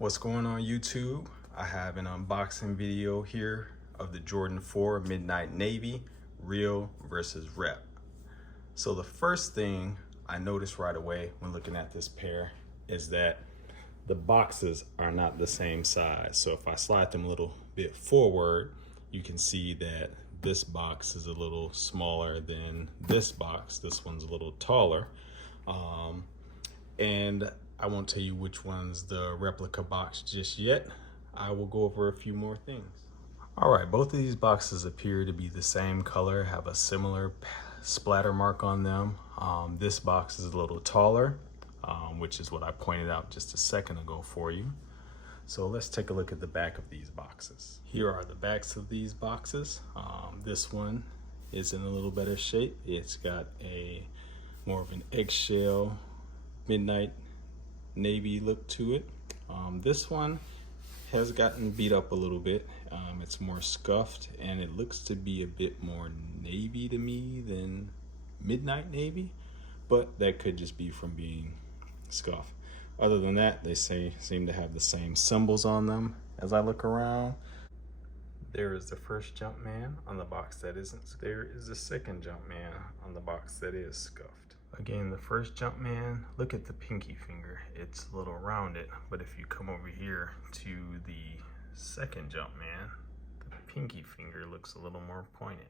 What's going on YouTube? I have an unboxing video here of the Jordan 4 Midnight Navy Real versus Rep. So the first thing I noticed right away when looking at this pair is that the boxes are not the same size. So if I slide them a little bit forward, you can see that this box is a little smaller than this box. This one's a little taller. And I won't tell you which one's the replica box just yet. I will go over a few more things. All right, both of these boxes appear to be the same color, have a similar splatter mark on them. This box is a little taller, which is what I pointed out just a second ago for you. So let's take a look at the back of these boxes. Here are the backs of these boxes. This one is in a little better shape. It's got a more of an eggshell midnight navy look to it. This one has gotten beat up a little bit. It's more scuffed and it looks to be a bit more navy to me than midnight navy, but that could just be from being scuffed. Other than that, they seem to have the same symbols on them. As I look around, there is the first Jumpman on the box that isn't. There is the second Jumpman on the box that is scuffed. Again, the first Jumpman, look at the pinky finger. It's a little rounded, but if you come over here to the second Jumpman, the pinky finger looks a little more pointed.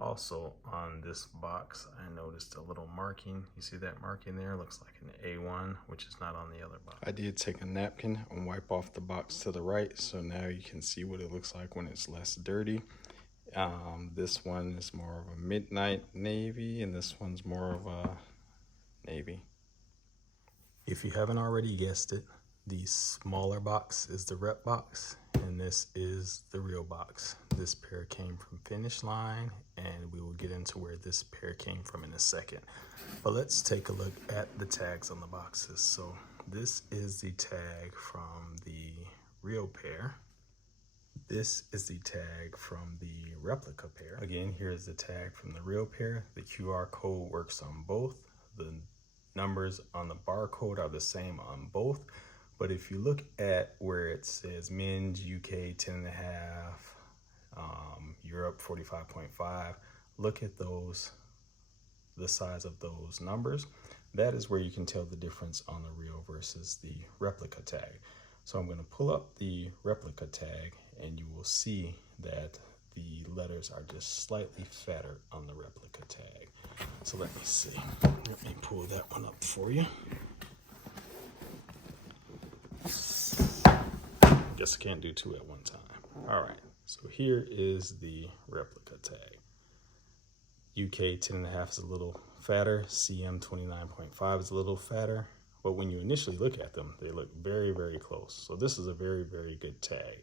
Also on this box, I noticed a little marking. You see that marking there? Looks like an A1, which is not on the other box. I did take a napkin and wipe off the box to the right, so now you can see what it looks like when it's less dirty. This one is more of a midnight navy, and this one's more of a navy. If you haven't already guessed it, the smaller box is the Rep box, and this is the real box. This pair came from FinishLine, and we will get into where this pair came from in a second. But let's take a look at the tags on the boxes. So this is the tag from the real pair. This is the tag from the replica pair. Again, here's the tag from the real pair. The QR code works on both. The numbers on the barcode are the same on both. But if you look at where it says men's UK 10.5, Europe 45.5, look at those, the size of those numbers. That is where you can tell the difference on the real versus the replica tag. So I'm going to pull up the replica tag and you will see that the letters are just slightly fatter on the replica tag. So let me see. Let me pull that one up for you. Guess I can't do two at one time. All right, so here is the replica tag. UK 10.5 is a little fatter, CM 29.5 is a little fatter, but when you initially look at them, they look very, very close. So this is a very, very good tag.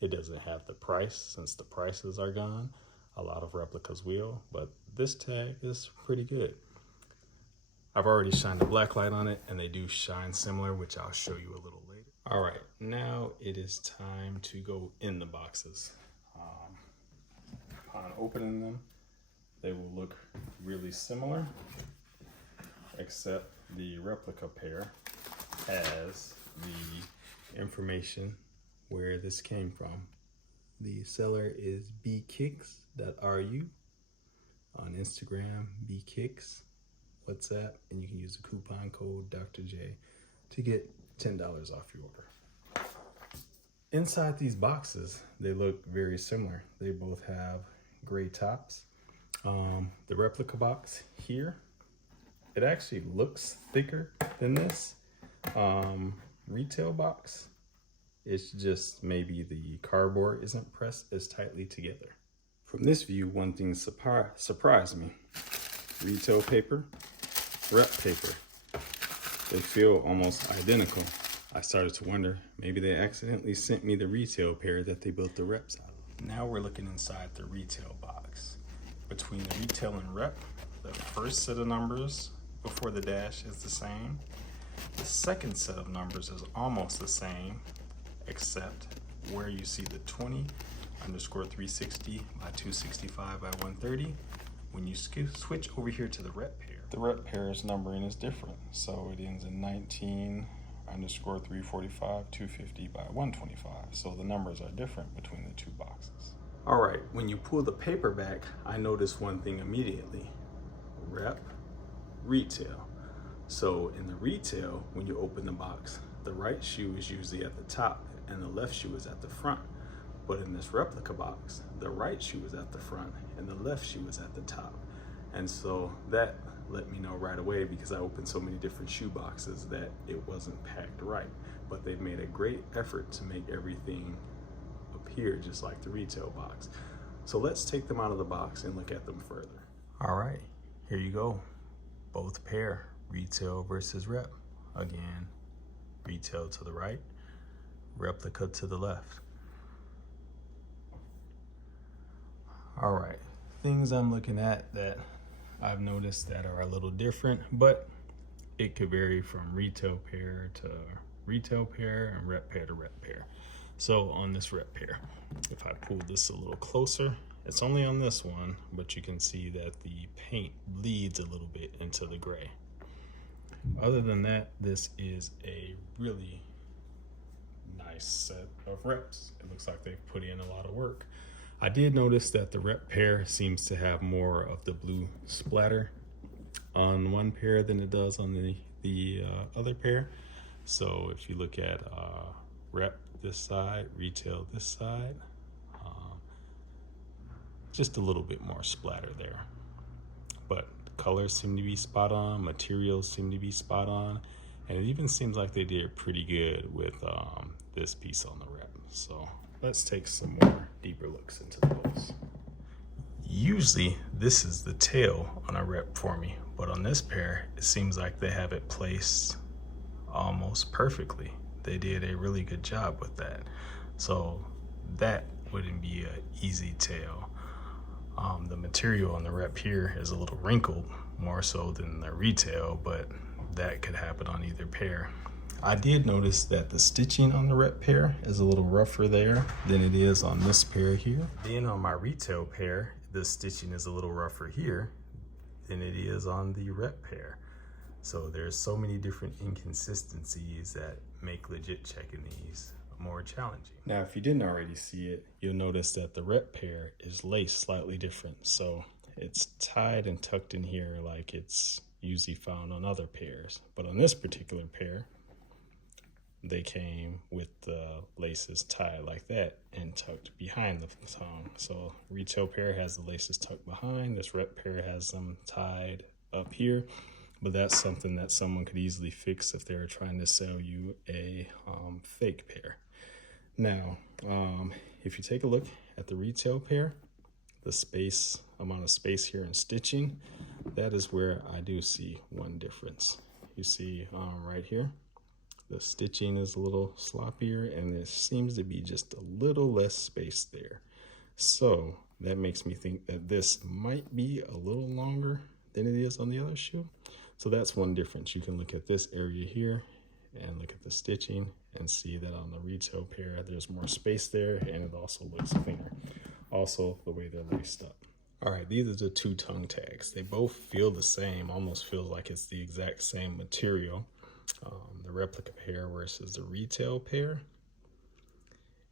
It doesn't have the price since the prices are gone. A lot of replicas will, but this tag is pretty good. I've already shined a black light on it and they do shine similar, which I'll show you a little later. All right, now it is time to go in the boxes. Upon opening them, they will look really similar, except the replica pair has the information where this came from. The seller is bkicks.ru, on Instagram, bkicks, WhatsApp, and you can use the coupon code Dr. J to get $10 off your order. Inside these boxes, they look very similar. They both have gray tops. The replica box here, it actually looks thicker than this retail box. It's just maybe the cardboard isn't pressed as tightly together. From this view, one thing surprised me. Retail paper, rep paper. They feel almost identical. I started to wonder, maybe they accidentally sent me the retail pair that they built the reps out of. Now we're looking inside the retail box. Between the retail and rep, the first set of numbers before the dash is the same. The second set of numbers is almost the same, except where you see the 20_360 by 265 by 130. When you switch over here to the rep pair's numbering is different. So it ends in 19 underscore 345 250 by 125. So the numbers are different between the two boxes. All right, when you pull the paper back, I noticed one thing immediately. Rep, retail. So in the retail, when you open the box, the right shoe is usually at the top and the left shoe is at the front. But in this replica box, the right shoe is at the front and the left shoe is at the top. And so that let me know right away, because I opened so many different shoe boxes, that it wasn't packed right. But they've made a great effort to make everything appear just like the retail box. So let's take them out of the box and look at them further. All right, here you go. Both pair, retail versus rep. Again, retail to the right, replica to the left. All right, things I'm looking at that I've noticed that are a little different, but it could vary from retail pair to retail pair and rep pair to rep pair. So on this rep pair, if I pull this a little closer, it's only on this one, but you can see that the paint bleeds a little bit into the gray. Other than that, this is a really nice set of reps. It looks like they've put in a lot of work. I did notice that the rep pair seems to have more of the blue splatter on one pair than it does on the other pair. So if you look at rep this side, retail this side, just a little bit more splatter there. But the colors seem to be spot on, materials seem to be spot on, and it even seems like they did pretty good with this piece on the rep. So let's take some more deeper looks into those. Usually this is the tail on a rep for me, but on this pair, it seems like they have it placed almost perfectly. They did a really good job with that. So that wouldn't be an easy tail. The material on the rep here is a little wrinkled, more so than the retail, but that could happen on either pair. I did notice that the stitching on the rep pair is a little rougher there than it is on this pair here. Then on my retail pair, the stitching is a little rougher here than it is on the rep pair. So there's so many different inconsistencies that make legit checking these more challenging. Now, if you didn't already see it, you'll notice that the rep pair is laced slightly different. So it's tied and tucked in here like it's usually found on other pairs. But on this particular pair, they came with the laces tied like that and tucked behind the tongue. So retail pair has the laces tucked behind. This rep pair has them tied up here. But that's something that someone could easily fix if they were trying to sell you a fake pair. Now, if you take a look at the retail pair, the amount of space here in stitching, that is where I do see one difference. You see right here, the stitching is a little sloppier and there seems to be just a little less space there. So that makes me think that this might be a little longer than it is on the other shoe. So that's one difference. You can look at this area here and look at the stitching and see that on the retail pair, there's more space there and it also looks cleaner. Also, the way they're laced up. All right, these are the two tongue tags. They both feel the same, almost feels like it's the exact same material. The replica pair versus the retail pair.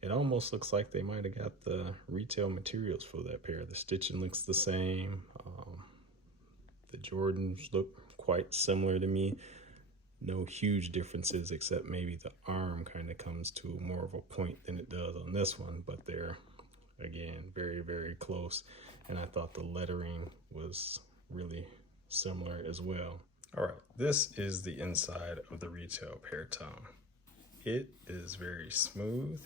It almost looks like they might have got the retail materials for that pair. The stitching looks the same. The Jordans look quite similar to me. No huge differences except maybe the arm kind of comes to more of a point than it does on this one, but they're, again, very, very close. And I thought the lettering was really similar as well. All right, this is the inside of the retail pair tongue. It is very smooth,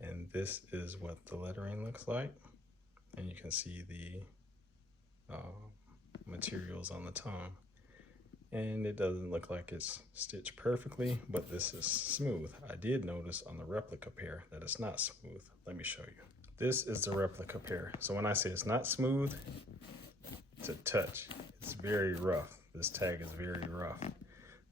and this is what the lettering looks like. And you can see the materials on the tongue. And it doesn't look like it's stitched perfectly, but this is smooth. I did notice on the replica pair that it's not smooth. Let me show you. This is the replica pair. So when I say it's not smooth, it's a touch. It's very rough. This tag is very rough.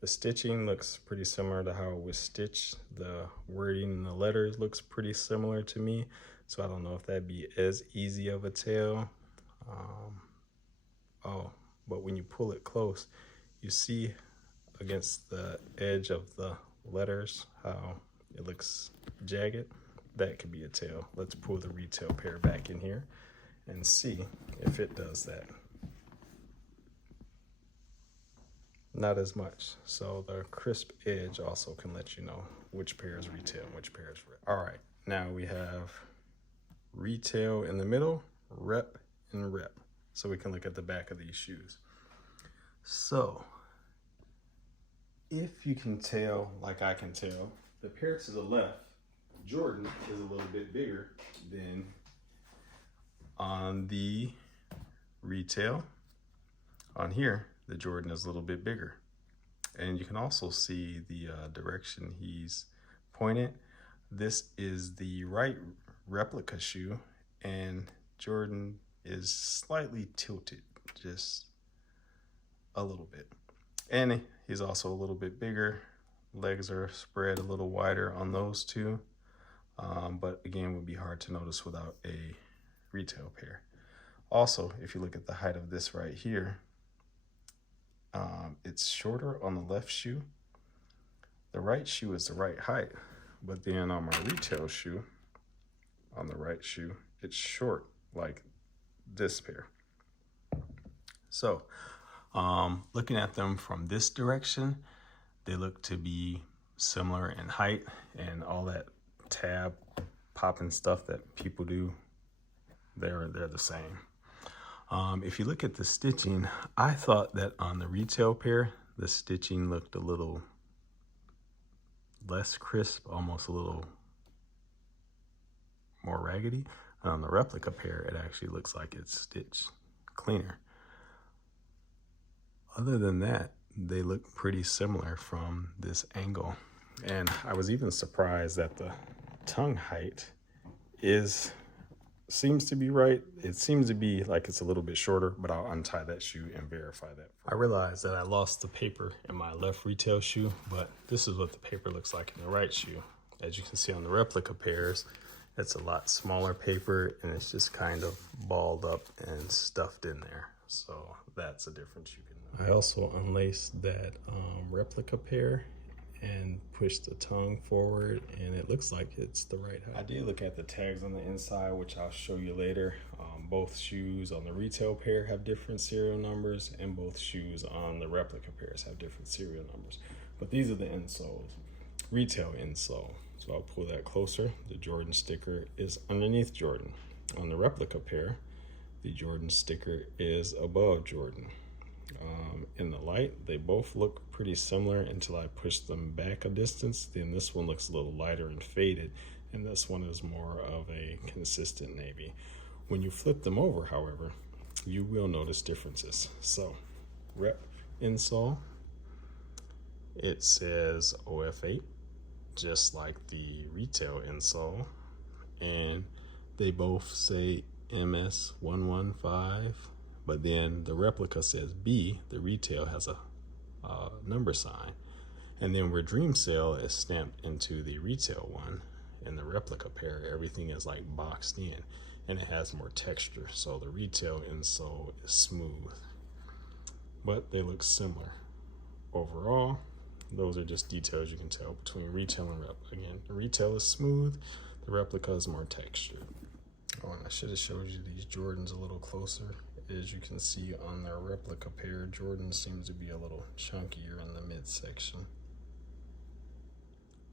The stitching looks pretty similar to how it was stitched. The wording and the letters looks pretty similar to me. So I don't know if that'd be as easy of a tell. But when you pull it close, you see against the edge of the letters, how it looks jagged, that could be a tail. Let's pull the retail pair back in here and see if it does that. Not as much. So the crisp edge also can let you know which pair is retail and which pair is rep. All right, now we have retail in the middle, rep and rep. So we can look at the back of these shoes. So if you can tell, like I can tell, the pair to the left, Jordan, is a little bit bigger than on the retail. On here, the Jordan is a little bit bigger. And you can also see the direction he's pointed. This is the right replica shoe, and Jordan is slightly tilted, just a little bit. And he's also a little bit bigger. Legs are spread a little wider on those two. But again, would be hard to notice without a retail pair. Also, if you look at the height of this right here, it's shorter on the left shoe. The right shoe is the right height, but then on my retail shoe, on the right shoe, it's short like this pair. So looking at them from this direction, they look to be similar in height, and all that tab popping stuff that people do, they're the same. If you look at the stitching, I thought that on the retail pair, the stitching looked a little less crisp, almost a little more raggedy. And on the replica pair, it actually looks like it's stitched cleaner. Other than that, they look pretty similar from this angle. And I was even surprised that the tongue height seems to be right. It seems to be like it's a little bit shorter, but I'll untie that shoe and verify that. I realized that I lost the paper in my left retail shoe, but this is what the paper looks like in the right shoe. As you can see on the replica pairs, it's a lot smaller paper, and it's just kind of balled up and stuffed in there. So that's a difference you can know. I also unlaced that replica pair and push the tongue forward, and it looks like it's the right height. I did look at the tags on the inside, which I'll show you later. Both shoes on the retail pair have different serial numbers, and both shoes on the replica pairs have different serial numbers. But these are the insoles, retail insole. So I'll pull that closer. The Jordan sticker is underneath Jordan. On the replica pair, the Jordan sticker is above Jordan. In the light, they both look pretty similar until I push them back a distance. Then this one looks a little lighter and faded, and this one is more of a consistent navy. When you flip them over, however, you will notice differences. So, rep insole, it says OF8, just like the retail insole, and they both say MS115. But then the replica says B, the retail has a number sign. And then where Dream Sale is stamped into the retail one, and the replica pair, everything is like boxed in, and it has more texture. So the retail insole is smooth, but they look similar. Overall, those are just details you can tell between retail and rep. Again, the retail is smooth, the replica is more textured. Oh, and I should have showed you these Jordans a little closer. As you can see on their replica pair, Jordan seems to be a little chunkier in the midsection.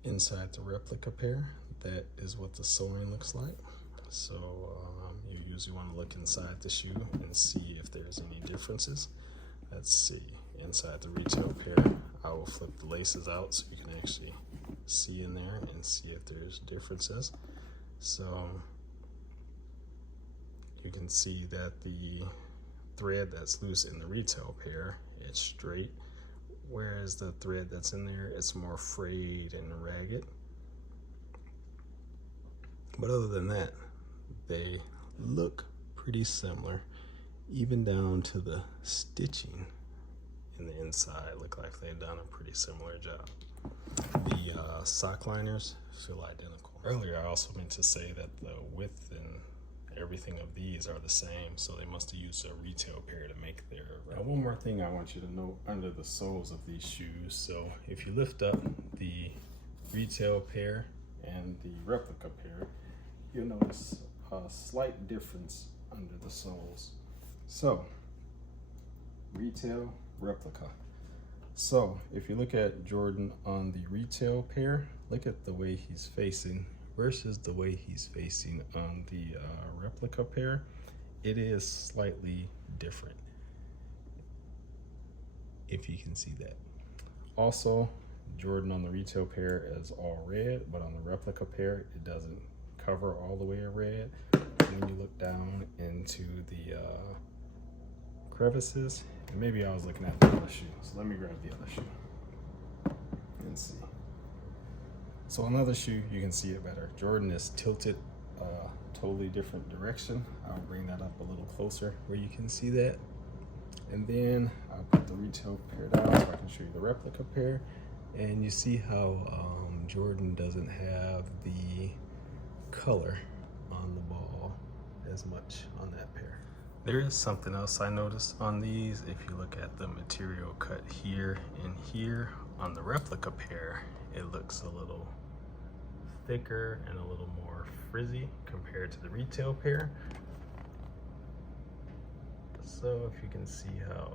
Inside the replica pair, that is what the sewing looks like. So you usually want to look inside the shoe and see if there's any differences. Let's see. Inside the retail pair, I will flip the laces out so you can actually see in there and see if there's differences. So you can see that the thread that's loose in the retail pair, it's straight, whereas the thread that's in there, it's more frayed and ragged. But other than that, they look pretty similar, even down to the stitching in the inside. Look like they've done a pretty similar job. The sock liners feel identical. Earlier, I also meant to say that the width and everything of these are the same, so they must have used a retail pair to make their. Now, one more thing I want you to note under the soles of these shoes. So if you lift up the retail pair and the replica pair, you'll notice a slight difference under the soles. So retail, replica. So if you look at Jordan on the retail pair, look at the way he's facing versus the way he's facing on the replica pair. It is slightly different, if you can see that. Also, Jordan on the retail pair is all red, but on the replica pair, it doesn't cover all the way in red. When you look down into the crevices, and maybe I was looking at the other shoe, so let me grab the other shoe and see. So another shoe, you can see it better. Jordan is tilted totally different direction. I'll bring that up a little closer where you can see that. And then I'll put the retail pair down so I can show you the replica pair. And you see how Jordan doesn't have the color on the ball as much on that pair. There is something else I noticed on these. If you look at the material cut here and here on the replica pair, it looks a little thicker and a little more frizzy compared to the retail pair. So if you can see how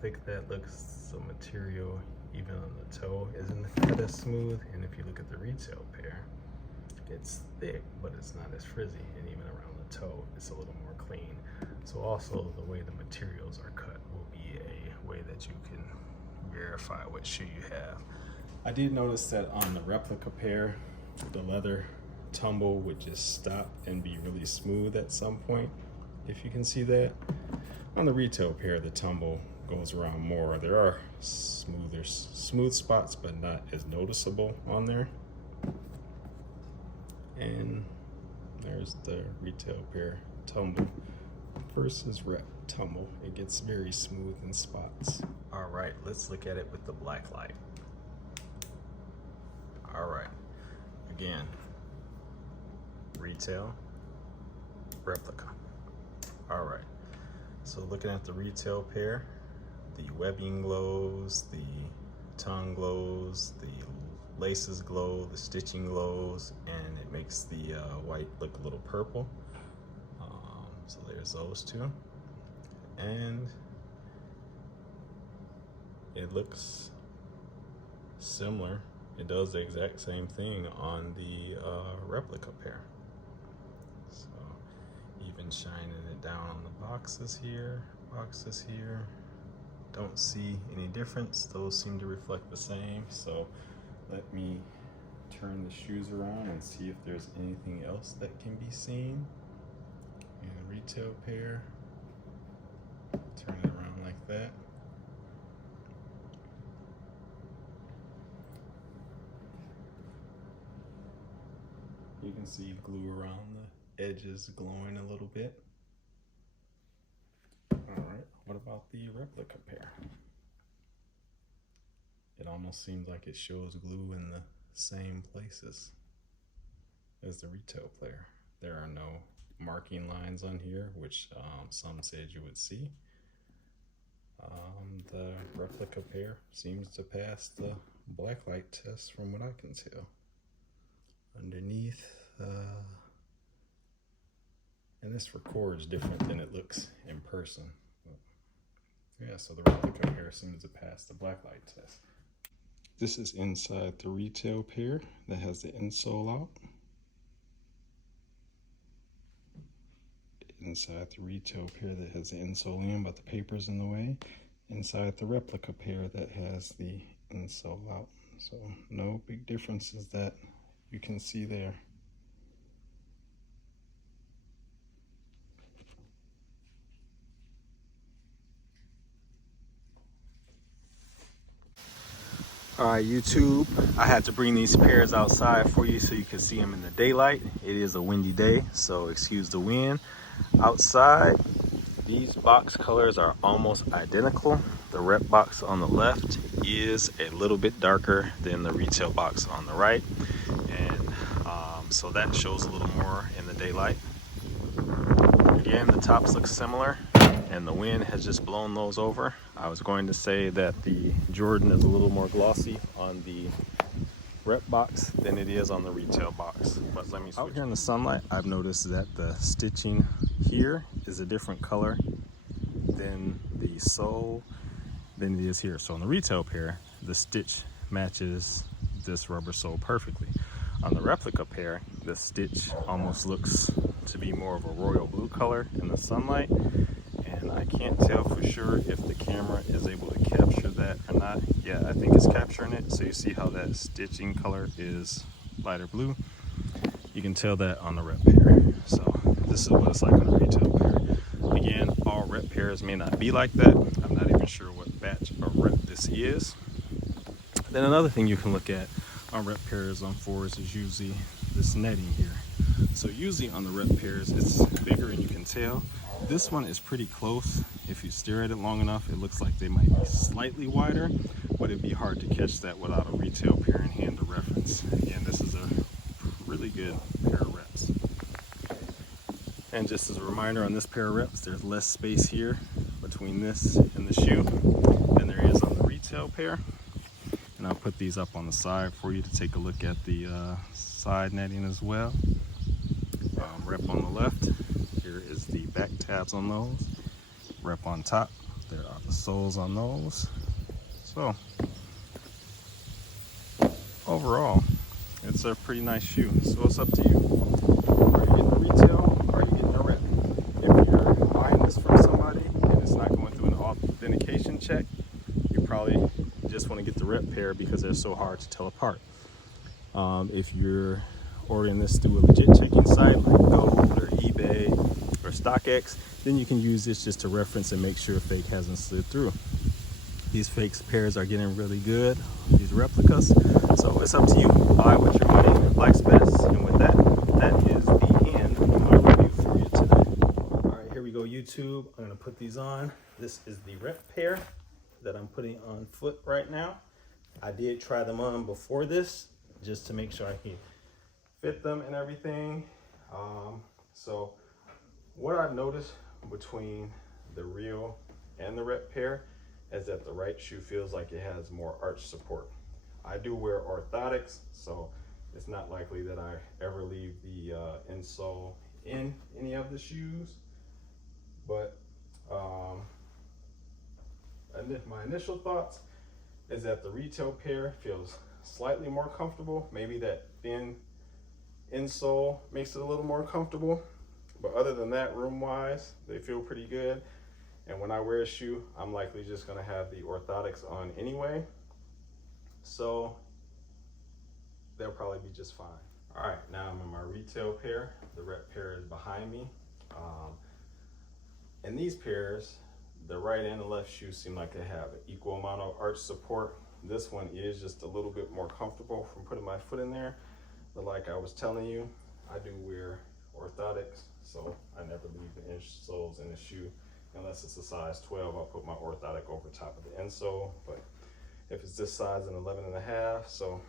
thick that looks, the material even on the toe isn't cut as smooth. And if you look at the retail pair, it's thick, but it's not as frizzy, and even around the toe, it's a little more clean. So also the way the materials are cut will be a way that you can verify what shoe you have. I did notice that on the replica pair, the leather tumble would just stop and be really smooth at some point, if you can see that. On the retail pair, the tumble goes around more. There are smooth spots, but not as noticeable on there. And there's the retail pair tumble versus rep tumble. It gets very smooth in spots. All right, let's look at it with the black light. All right, again, retail, replica. All right, so looking at the retail pair, the webbing glows, the tongue glows, the laces glow, the stitching glows, and it makes the white look a little purple. So there's those two. And it looks similar. It does the exact same thing on the replica pair. So even shining it down on the boxes here, don't see any difference. Those seem to reflect the same. So let me turn the shoes around and see if there's anything else that can be seen. And the retail pair, turn it around like that. You can see glue around the edges glowing a little bit. All right, what about the replica pair? It almost seems like it shows glue in the same places as the retail pair. There are no marking lines on here, which some said you would see. The replica pair seems to pass the blacklight test from what I can tell. Underneath, and this records different than it looks in person. But yeah, so the replica pair seems to pass the blacklight test. This is inside the retail pair that has the insole out. Inside the retail pair that has the insole in, but the paper's in the way. Inside the replica pair that has the insole out. So no big differences that you can see there. All right, YouTube, I had to bring these pairs outside for you so you can see them in the daylight. It is a windy day, so excuse the wind. Outside, these box colors are almost identical. The rep box on the left is a little bit darker than the retail box on the right. And so that shows a little more in the daylight. Again, the tops look similar, and the wind has just blown those over. I was going to say that the Jordan is a little more glossy on the rep box than it is on the retail box, but let me switch. Out here in the sunlight, I've noticed that the stitching here is a different color than the sole than it is here. So on the retail pair, the stitch matches this rubber sole perfectly. On the replica pair, the stitch almost looks to be more of a royal blue color in the sunlight, and I can't tell for sure if the camera is able to capture that or not. Yeah, I think it's capturing it. So you see how that stitching color is lighter blue. You can tell that on the rep pair. So this is what it's like on the retail pair. Again, all rep pairs may not be like that. I'm not even sure what batch or rep this is. Then another thing you can look at on rep pairs on fours is usually this netting here. So usually on the rep pairs, it's bigger and you can tell. This one is pretty close. If you stare at it long enough, it looks like they might be slightly wider, but it'd be hard to catch that without a retail pair in hand to reference. Again, this is a really good pair of reps. And just as a reminder, on this pair of reps, there's less space here between this and the shoe than there is on the retail pair. And I'll put these up on the side for you to take a look at the side netting as well. Rep on the left, here is the back tabs on those. Rep on top, there are the soles on those. So overall, it's a pretty nice shoe. So it's up to you. Are you getting a retail or are you getting a rep? If you're buying this from somebody and it's not going through an authentication check, you probably just want to get the rep pair because they're so hard to tell apart. If you're ordering this through a legit checking site like Gold or eBay or StockX, then you can use this just to reference and make sure a fake hasn't slid through. These fake pairs are getting really good, these replicas, so it's up to you. Buy what your money likes best, and with that, that is the end of my review for you today. All right, here we go, YouTube. I'm gonna put these on. This is the rep pair that I'm putting on foot right now. I did try them on before this, just to make sure I can fit them and everything. So what I've noticed between the real and the rep pair is that the right shoe feels like it has more arch support. I do wear orthotics, so it's not likely that I ever leave the insole in any of the shoes, but my initial thoughts is that the retail pair feels slightly more comfortable. Maybe that thin insole makes it a little more comfortable, but other than that, room wise, they feel pretty good. And when I wear a shoe, I'm likely just gonna have the orthotics on anyway, so they'll probably be just fine. All right, now I'm in my retail pair. The rep pair is behind me. And these pairs, the right and the left shoe seem like they have an equal amount of arch support. This one is just a little bit more comfortable from putting my foot in there. But like I was telling you, I do wear orthotics, so I never leave the insoles in the shoe. Unless it's a size 12, I'll put my orthotic over top of the insole. But if it's this size, an 11.5. So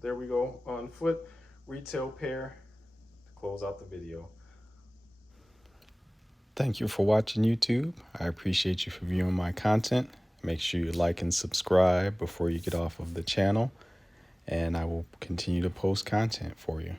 there we go, on foot, retail pair, to close out the video. Thank you for watching, YouTube. I appreciate you for viewing my content. Make sure you like and subscribe before you get off of the channel, and I will continue to post content for you.